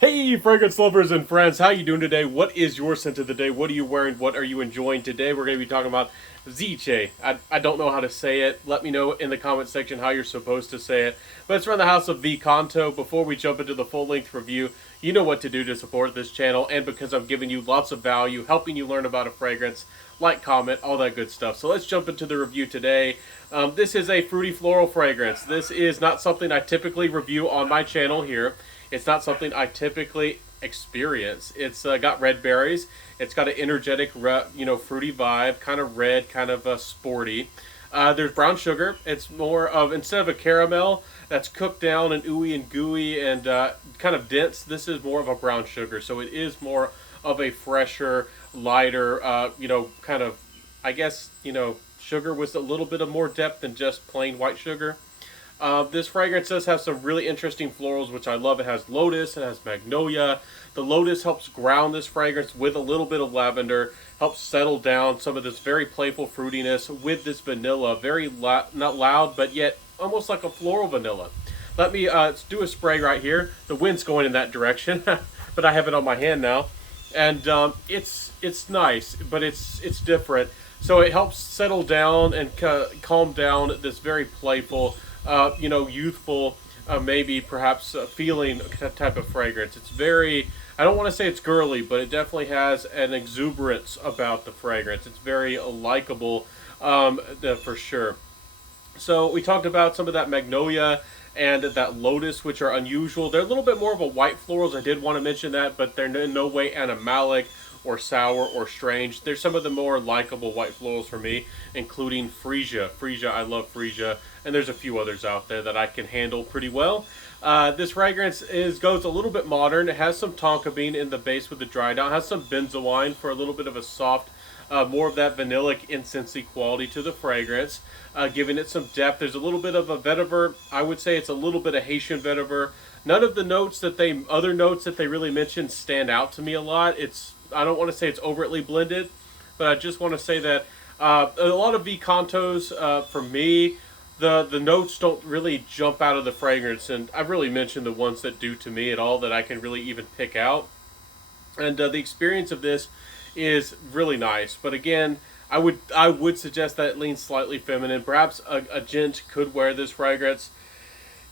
Hey, fragrance lovers and friends, how you doing today? What is your scent of the day? What are you wearing? What are you enjoying today? We're going to be talking about Psiche. I don't know how to say it. Let me know in the comment section how you're supposed to say it. But it's from the house of VCanto. Before we jump into the full-length review, you know what to do to support this channel. And because I'm giving you lots of value, helping you learn about a fragrance, like, comment, all that good stuff. So let's jump into the review today. This is a fruity floral fragrance. This is not something I typically review on my channel here. It's not something I typically experience. It's got red berries. It's got an energetic, fruity vibe, kind of red, kind of sporty. There's brown sugar. It's more of, instead of a caramel that's cooked down and ooey and gooey and kind of dense, this is more of a brown sugar. So it is more of a fresher, lighter, kind of, I guess, sugar with a little bit of more depth than just plain white sugar. This fragrance does have some really interesting florals, which I love. It has lotus, it has magnolia. The lotus helps ground this fragrance with a little bit of lavender, helps settle down some of this very playful fruitiness with this vanilla. Very not loud, but yet almost like a floral vanilla. Let me do a spray right here. The wind's going in that direction, but I have it on my hand now. And it's nice, but it's different. So it helps settle down and calm down this very playful, youthful, maybe perhaps feeling type of fragrance. It's very, I don't want to say it's girly, but it definitely has an exuberance about the fragrance. It's very likable, for sure. So we talked about some of that magnolia and that lotus, which are unusual. They're a little bit more of a white florals. I did want to mention that, but they're in no way animalic or sour or strange. There's some of the more likable white florals for me, including freesia. Freesia, I love freesia, and there's a few others out there that I can handle pretty well. This fragrance goes a little bit modern. It has some tonka bean in the base with the dry down. It has some benzoin for a little bit of a soft, more of that vanillic incensey quality to the fragrance, giving it some depth. There's a little bit of a vetiver. I would say it's a little bit of Haitian vetiver. None of the other notes that they really mentioned stand out to me a lot. I don't want to say it's overtly blended, but I just want to say that a lot of VCantos, for me, the notes don't really jump out of the fragrance, and I've really mentioned the ones that do to me at all that I can really even pick out. And the experience of this is really nice. But again, I would suggest that it leans slightly feminine. Perhaps a gent could wear this fragrance.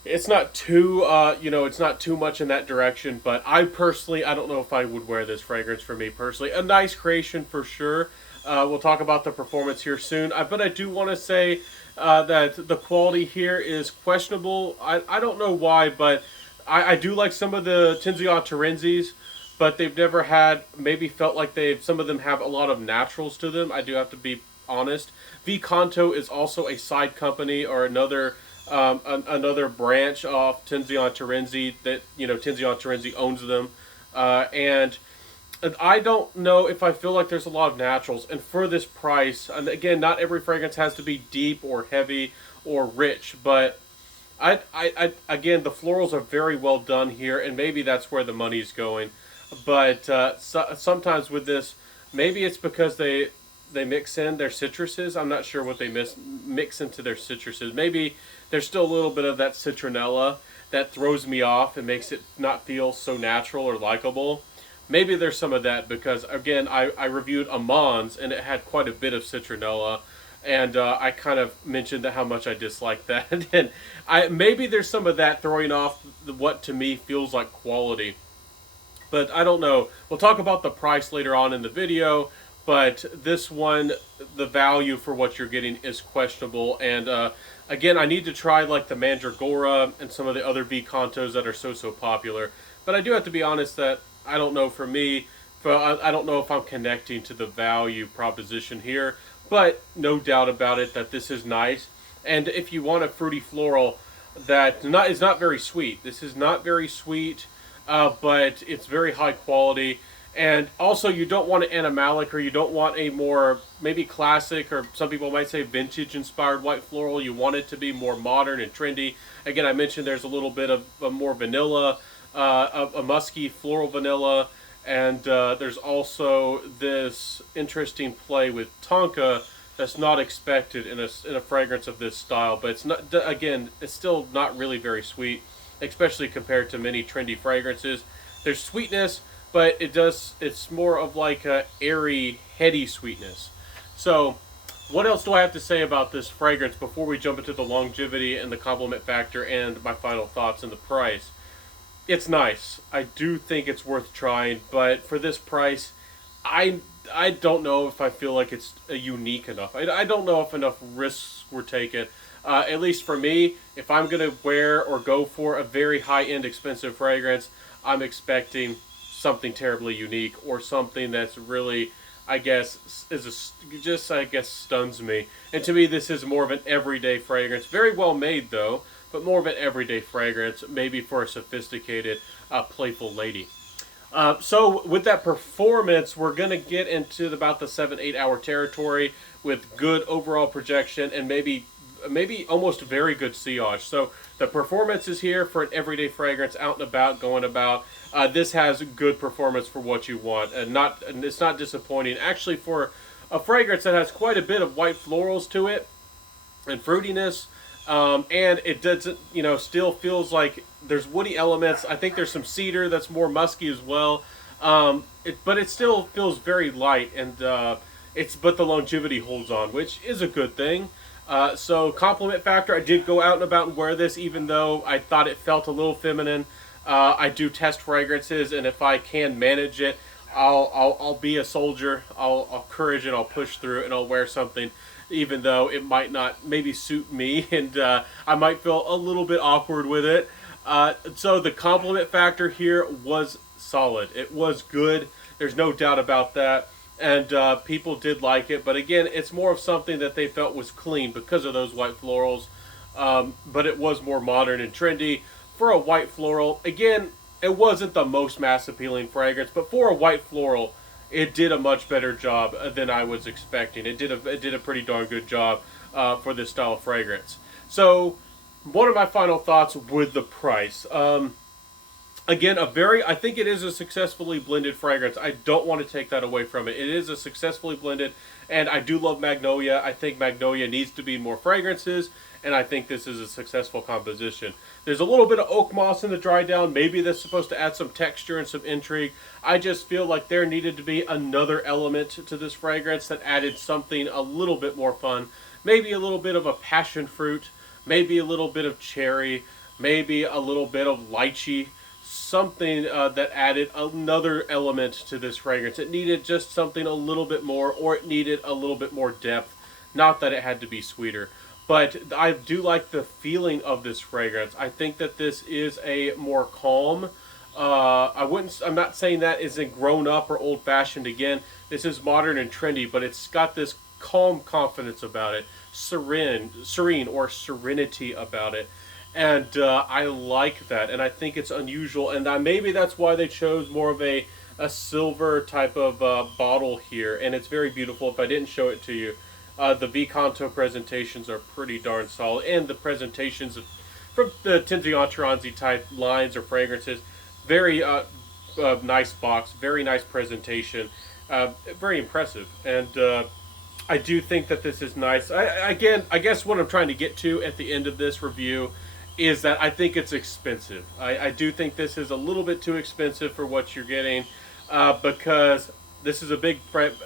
It's not too, it's not too much in that direction. But I don't know if I would wear this fragrance for me personally. A nice creation for sure. We'll talk about the performance here soon. But I do want to say that the quality here is questionable. I don't know why, but I do like some of the Tinzion Terenzis, but they've never maybe felt like some of them have a lot of naturals to them. I do have to be honest. VCanto is also a side company or another branch of Tinzion Terenzi that, Tinzion Terenzi owns them. And I don't know if I feel like there's a lot of naturals. And for this price, and again, not every fragrance has to be deep or heavy or rich, but again, the florals are very well done here, and maybe that's where the money's going. But sometimes with this, maybe it's because they mix in their citruses. I'm not sure what they mix into their citruses. Maybe there's still a little bit of that citronella that throws me off and makes it not feel so natural or likable. Maybe there's some of that because, again, I reviewed Amon's and it had quite a bit of citronella. And I kind of mentioned how much I dislike that. And maybe there's some of that throwing off what to me feels like quality. But I don't know. We'll talk about the price later on in the video. But this one, the value for what you're getting is questionable. And again, I need to try like the Mandragora and some of the other VCantos that are so popular. But I do have to be honest that I don't know for me. I don't know if I'm connecting to the value proposition here. But no doubt about it that this is nice. And if you want a fruity floral that is not very sweet. This is not very sweet. But it's very high quality. And also, you don't want an animalic, or you don't want a more maybe classic, or some people might say vintage-inspired white floral. You want it to be more modern and trendy. Again, I mentioned there's a little bit of a more vanilla, a musky floral vanilla, and there's also this interesting play with tonka that's not expected in a fragrance of this style. But it's not, again, it's still not really very sweet, especially compared to many trendy fragrances There's sweetness, but it's more of like a airy, heady sweetness. So, what else do I have to say about this fragrance before we jump into the longevity and the compliment factor and my final thoughts and the price? It's nice. I do think it's worth trying, but for this price, I I don't know if I feel like it's unique enough. I don't know if enough risks were taken. At least for me, if I'm gonna wear or go for a very high end expensive fragrance, I'm expecting something terribly unique or something that's really, I guess, just I guess stuns me. And to me, this is more of an everyday fragrance. Very well made though, but more of an everyday fragrance, maybe for a sophisticated, playful lady. So with that performance, we're gonna get into about the 7-8 hour territory with good overall projection and maybe almost very good sillage. So the performance is here for an everyday fragrance, out and about, going about. This has good performance for what you want, and it's not disappointing. Actually, for a fragrance that has quite a bit of white florals to it and fruitiness, and it doesn't, still feels like there's woody elements. I think there's some cedar that's more musky as well. But it still feels very light, and but the longevity holds on, which is a good thing. So compliment factor, I did go out and about and wear this, even though I thought it felt a little feminine. I do test fragrances, and if I can manage it, I'll be a soldier. I'll courage it. I'll push through, and I'll wear something, even though it might not maybe suit me, and I might feel a little bit awkward with it. So the compliment factor here was solid. It was good. There's no doubt about that. And people did like it. But again, it's more of something that they felt was clean because of those white florals. But it was more modern and trendy. For a white floral, again, it wasn't the most mass appealing fragrance. But for a white floral, it did a much better job than I was expecting. It did a pretty darn good job for this style of fragrance. So, one of my final thoughts with the price. Again, I think it is a successfully blended fragrance. I don't want to take that away from it. It is a successfully blended, and I do love Magnolia. I think Magnolia needs to be more fragrances, and I think this is a successful composition. There's a little bit of oak moss in the dry down. Maybe that's supposed to add some texture and some intrigue. I just feel like there needed to be another element to this fragrance that added something a little bit more fun. Maybe a little bit of a passion fruit, maybe a little bit of cherry, maybe a little bit of lychee. Something that added another element to this fragrance. It needed just something a little bit more, or it needed a little bit more depth. Not that it had to be sweeter, but I do like the feeling of this fragrance. I think that this is a more calm. I'm not saying that isn't grown up or old fashioned. Again, this is modern and trendy, but it's got this calm confidence about it, serene or serenity about it. And I like that, and I think it's unusual, and maybe that's why they chose more of a silver type of bottle here, and it's very beautiful. If I didn't show it to you, the VCanto presentations are pretty darn solid, and the presentations from the Tiziano Terenzi type lines or fragrances, very nice box, very nice presentation, very impressive, and I do think that this is nice. I guess what I'm trying to get to at the end of this review is that I think it's expensive. I do think this is a little bit too expensive for what you're getting, because this is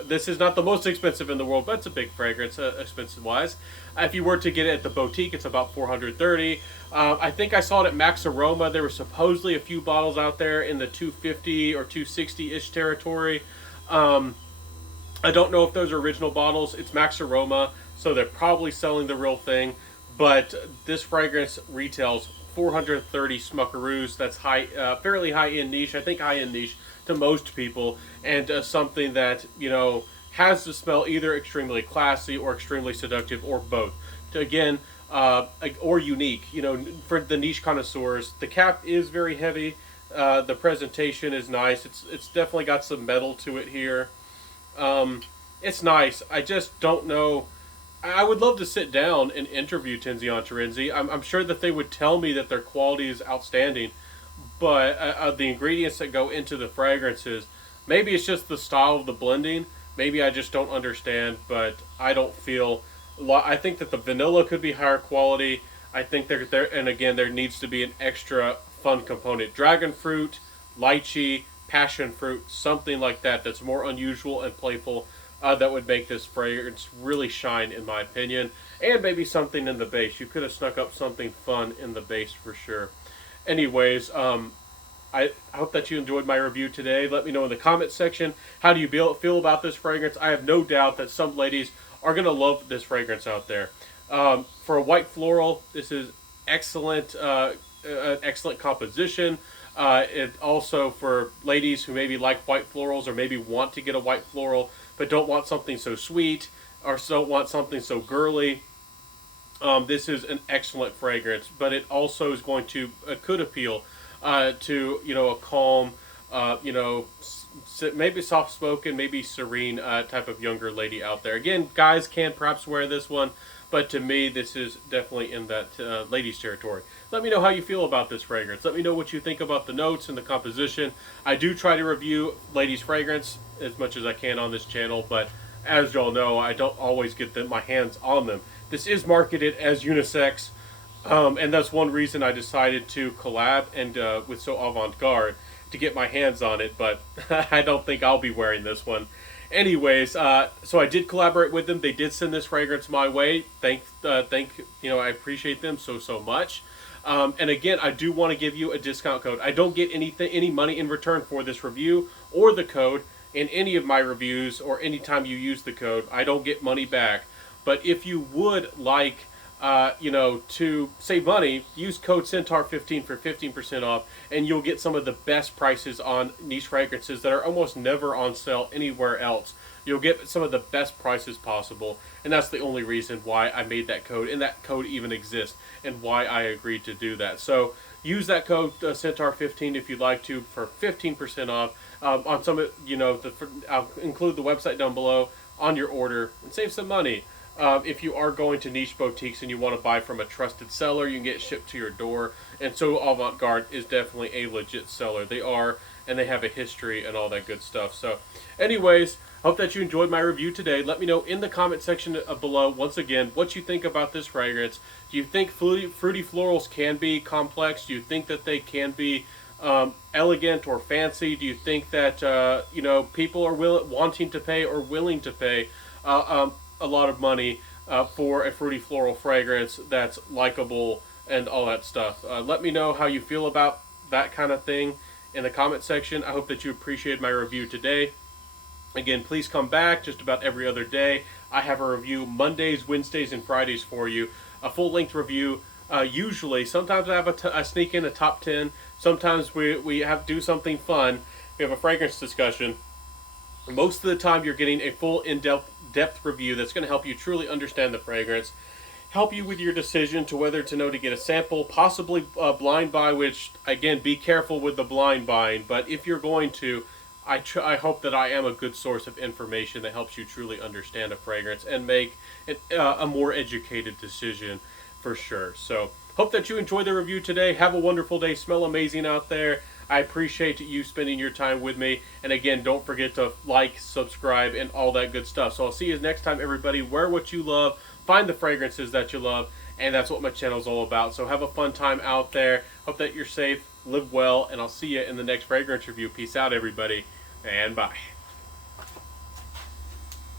this is not the most expensive in the world, but it's a big fragrance, expensive wise. If you were to get it at the boutique, it's about $430. I think I saw it at Max Aroma. There were supposedly a few bottles out there in the $250 or $260-ish territory. I don't know if those are original bottles. It's Max Aroma, so they're probably selling the real thing. But this fragrance retails 430 Smuckaroos. That's fairly high-end niche. I think high-end niche to most people, and something that has the smell either extremely classy or extremely seductive, or both. Again, or unique. For the niche connoisseurs, the cap is very heavy. The presentation is nice. It's definitely got some metal to it here. It's nice. I just don't know. I would love to sit down and interview Tiziano Terenzi. I'm sure that they would tell me that their quality is outstanding, but the ingredients that go into the fragrances, maybe it's just the style of the blending. Maybe I just don't understand, but I don't feel. I think that the vanilla could be higher quality. I think and again, there needs to be an extra fun component. Dragon fruit, lychee, passion fruit, something like that that's more unusual and playful, that would make this fragrance really shine, in my opinion. And maybe something in the base. You could have snuck up something fun in the base for sure. Anyways, I hope that you enjoyed my review today. Let me know in the comment section, how do you feel about this fragrance? I have no doubt that some ladies are going to love this fragrance out there. For a white floral, this is excellent, an excellent composition. It also, for ladies who maybe like white florals or maybe want to get a white floral but don't want something so sweet or don't want something so girly, this is an excellent fragrance. But it also is going to could appeal to, you know, a calm, you know, maybe soft spoken, maybe serene type of younger lady out there. Again, guys can perhaps wear this one, but to me, this is definitely in that ladies territory. Let me know how you feel about this fragrance. Let me know what you think about the notes and the composition. I do try to review ladies fragrance as much as I can on this channel, but as y'all know, I don't always get my hands on them. This is marketed as unisex, and that's one reason I decided to collab and with So Avant-Garde to get my hands on it, but I don't think I'll be wearing this one. Anyways, so I did collaborate with them. They did send this fragrance my way. Thank you know, I appreciate them so much. And again, I do want to give you a discount code. I don't get any money in return for this review or the code in any of my reviews, or anytime you use the code. I don't get money back. But if you would like, you know, to save money, use code Centaur15 for 15% off, and you'll get some of the best prices on niche fragrances that are almost never on sale anywhere else. You'll get some of the best prices possible, and that's the only reason why I made that code, and that code even exists, and why I agreed to do that. So use that code Centaur15 if you'd like to, for 15% off on some of, you know, I'll include the website down below on your order, and save some money. If you are going to niche boutiques and you want to buy from a trusted seller, you can get shipped to your door. And So Avant-Garde is definitely a legit seller. They are, and they have a history and all that good stuff. So anyways, hope that you enjoyed my review today. Let me know in the comment section below, once again, what you think about this fragrance. Do you think fruity florals can be complex? Do you think that they can be elegant or fancy? Do you think that you know, people are wanting to pay or willing to pay a lot of money for a fruity floral fragrance that's likable and all that stuff? Let me know how you feel about that kind of thing in the comment section. I hope that you appreciated my review today. Again, please come back just about every other day. I have a review Mondays, Wednesdays, and Fridays for you. A full-length review. Usually, sometimes I have I sneak in a top 10. Sometimes we do something fun. We have a fragrance discussion. Most of the time, you're getting a full in-depth review that's going to help you truly understand the fragrance, help you with your decision to whether to know to get a sample, possibly blind buy, which, again, be careful with the blind buying. But if you're going to, I hope that I am a good source of information that helps you truly understand a fragrance and make a more educated decision for sure. So, hope that you enjoyed the review today. Have a wonderful day. Smell amazing out there. I appreciate you spending your time with me. And again, don't forget to like, subscribe, and all that good stuff. So I'll see you next time, everybody. Wear what you love. Find the fragrances that you love. And that's what my channel is all about. So have a fun time out there. Hope that you're safe. Live well. And I'll see you in the next fragrance review. Peace out, everybody. And bye.